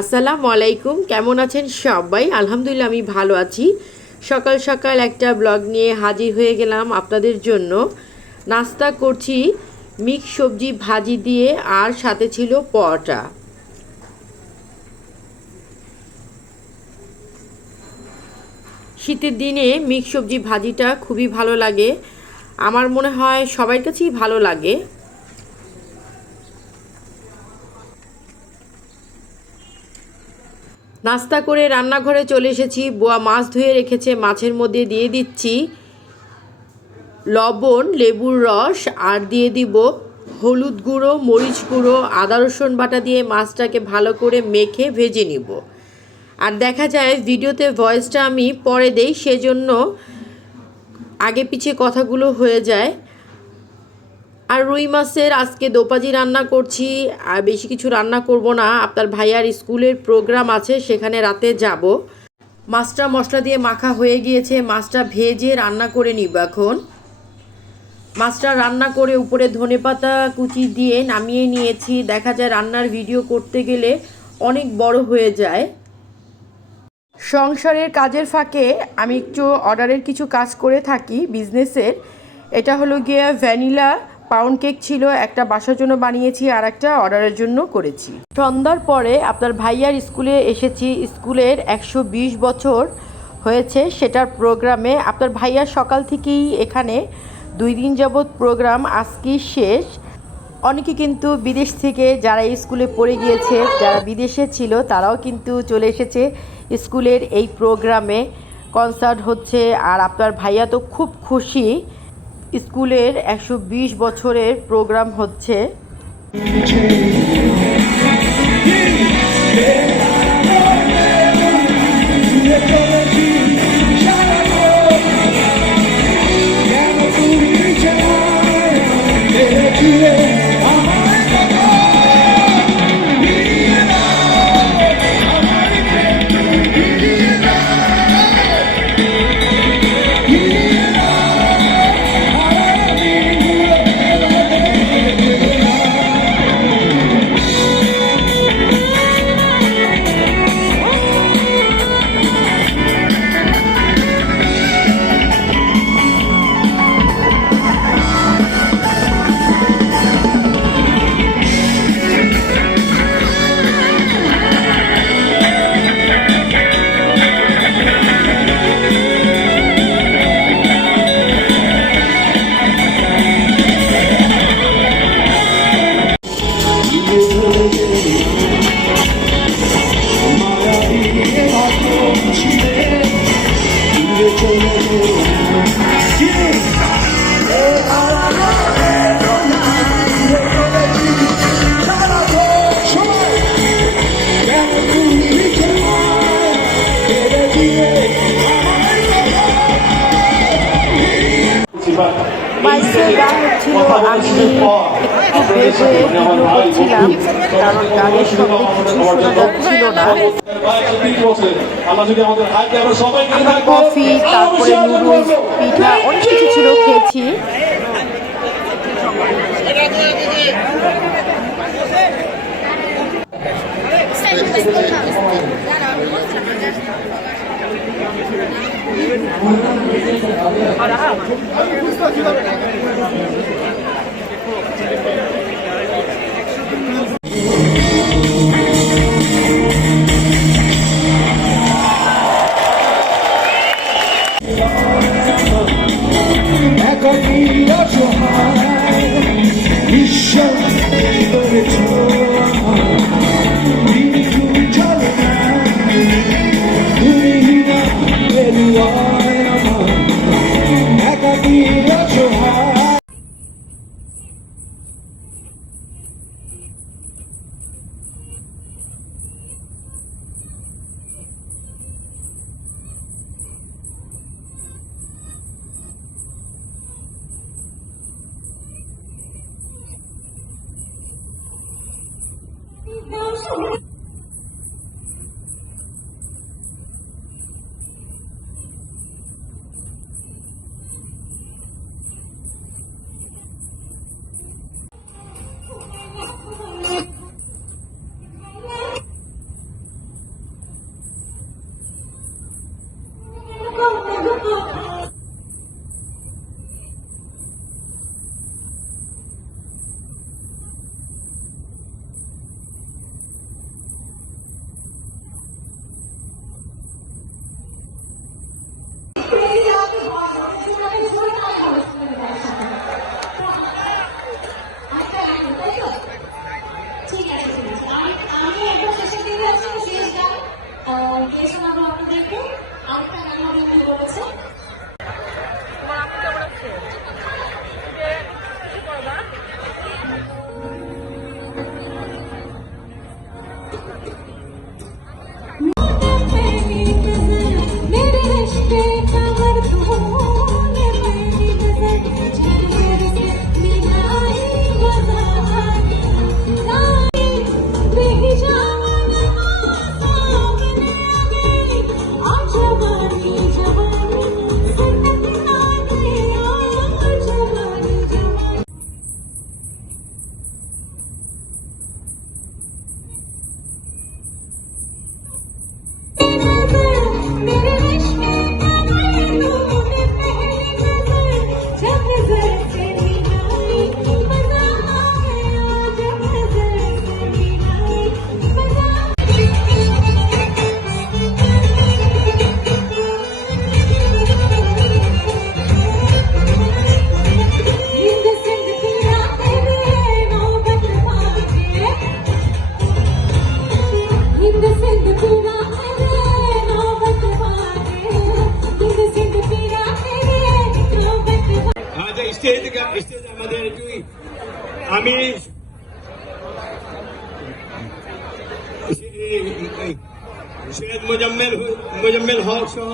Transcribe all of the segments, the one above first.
আসসালামু আলাইকুম। কেমন আছেন সবাই? আলহামদুলিল্লাহ আমি ভালো আছি। সকাল সকাল একটা ব্লগ নিয়ে হাজির হয়ে গেলাম আপনাদের জন্য। নাস্তা করছি মিক্স সবজি ভাজি দিয়ে, আর সাথে ছিল পরোটা। শীতের দিনে মিক্স সবজি ভাজিটা খুবই ভালো লাগে, আমার মনে হয় সবার কাছেই ভালো লাগে। নাস্তা করে রান্নাঘরে চলে এসেছি। বুয়া মাছ ধুয়ে রেখেছে, মাছের মধ্যে দিয়ে দিচ্ছি লবণ, লেবুর রস, আর দিয়ে দিব হলুদ গুঁড়ো, মরিচ গুঁড়ো, আদা রসুন বাটা দিয়ে মাছটাকে ভালো করে মেখে ভেজে নিব। আর দেখা যায় ভিডিওতে ভয়েসটা আমি পরে দেই, সেজন্য আগে পিছে কথাগুলো হয়ে যায়। আর রুই মাছের আজকে দোপাজি রান্না করছি, আর বেশি কিছু রান্না করব না। আপনার ভাইয়ার স্কুলের প্রোগ্রাম আছে, সেখানে রাতে যাব। মাছটা মশলা দিয়ে মাখা হয়ে গিয়েছে, মাছটা ভেজে রান্না করে নিব। এখন মাছটা রান্না করে উপরে ধনেপাতা কুচি দিয়ে নামিয়ে নিয়েছি। দেখা যায় রান্নার ভিডিও করতে গেলে অনেক বড় হয়ে যায়। সংসারের কাজের ফাঁকে আমি একটু অর্ডারের কিছু কাজ করে থাকি বিজনেসের। এটা হলো গিয়ে ভ্যানিলা পাউন্ড কেক ছিল, একটা বাসার জন্য বানিয়েছি, আর একটা অর্ডারের জন্য করেছি। সন্ধ্যার পরে আপনার ভাইয়ার স্কুলে এসেছি। স্কুলের 120 বছর হয়েছে সেটার প্রোগ্রামে। আপনার ভাইয়া সকাল থেকেই এখানে 2 দিন যাবৎ প্রোগ্রাম, আজকেই শেষ। অনেকে কিন্তু বিদেশ থেকে যারা স্কুলে পড়ে গিয়েছে, যারা বিদেশে ছিল, তারাও কিন্তু চলে এসেছে স্কুলের এই প্রোগ্রামে। কনসার্ট হচ্ছে, আর আপনার ভাইয়া তো খুব খুশি। স্কুলের 120 বছরের প্রোগ্রাম হচ্ছে। বাইকের গান হচ্ছিল, আমি একটু বের হয়ে ভিডিও করছিলাম, কারণ গানের সঙ্গে কিছু শোনা যাচ্ছিল না। আমরা কফি, তারপরে নুডলস, পিঠা, অনেক কিছু ছিল, খেয়েছি। গিয়ে শোনাবো আপনাদেরকে আরেকটা গান আমাদেরকে বলেছে। আমাদের আমি সৈয়দ মোজাম্মেল হক সহ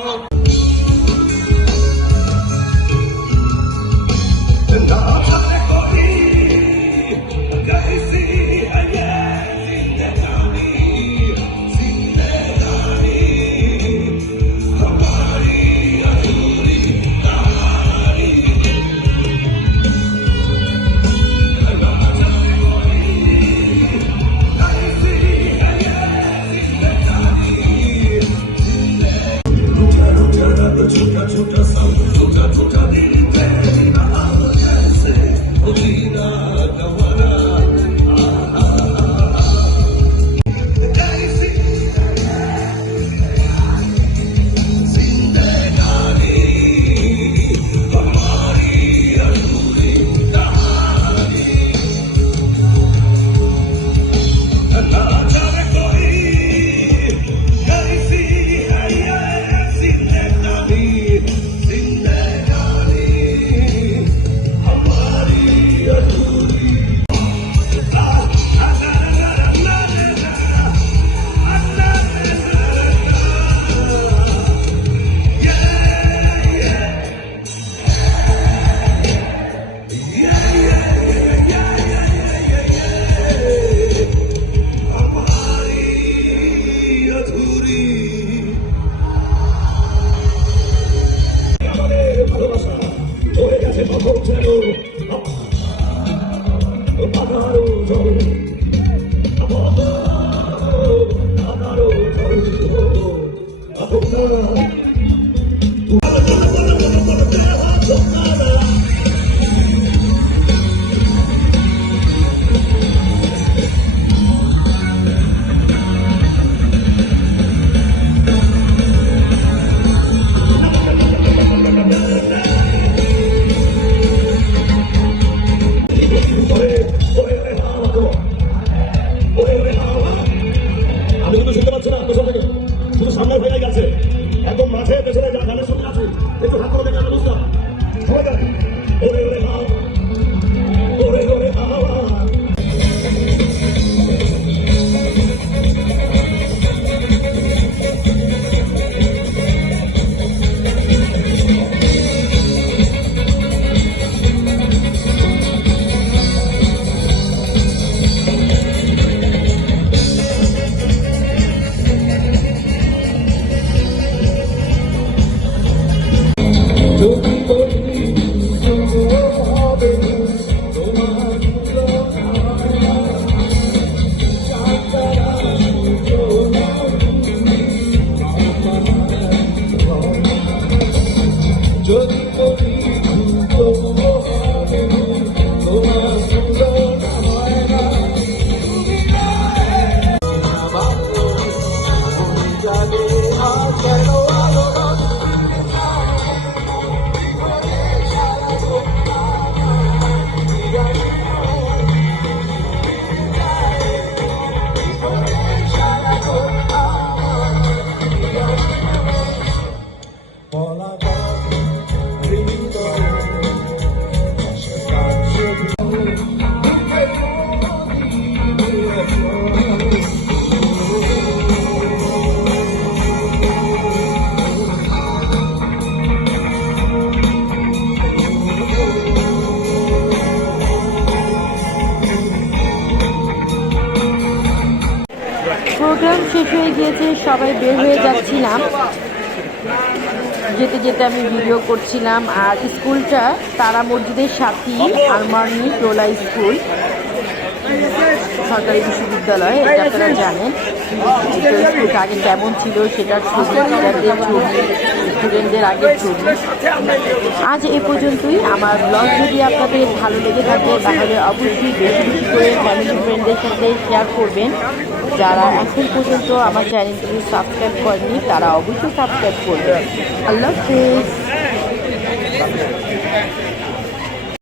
দিয়েছে, সবাই বের হয়ে যাচ্ছিলাম। যেতে যেতে আমি ভিডিও করছিলাম। আর স্কুলটা তারা মসজিদের সাথেই আরমানি টোলা স্কুল, সরকারি বিশ্ববিদ্যালয়, এটা আপনারা জানেন। তো স্কুলটা আগে কেমন ছিল সেটার ছবি, টিচারদের ছবি, স্টুডেন্টদের আগের ছবি। আজ এ পর্যন্তই। আমার ব্লগ যদি আপনাদের ভালো লেগে থাকে তাহলে অবশ্যই বেশি বেশি করে ফ্যামিলি ফ্রেন্ডদের সাথে শেয়ার করবেন। যারা এখন পর্যন্ত আমার চ্যানেলটি সাবস্ক্রাইব করেনি তারা অবশ্যই সাবস্ক্রাইব করবেন। আল্লাহ হাফেজ।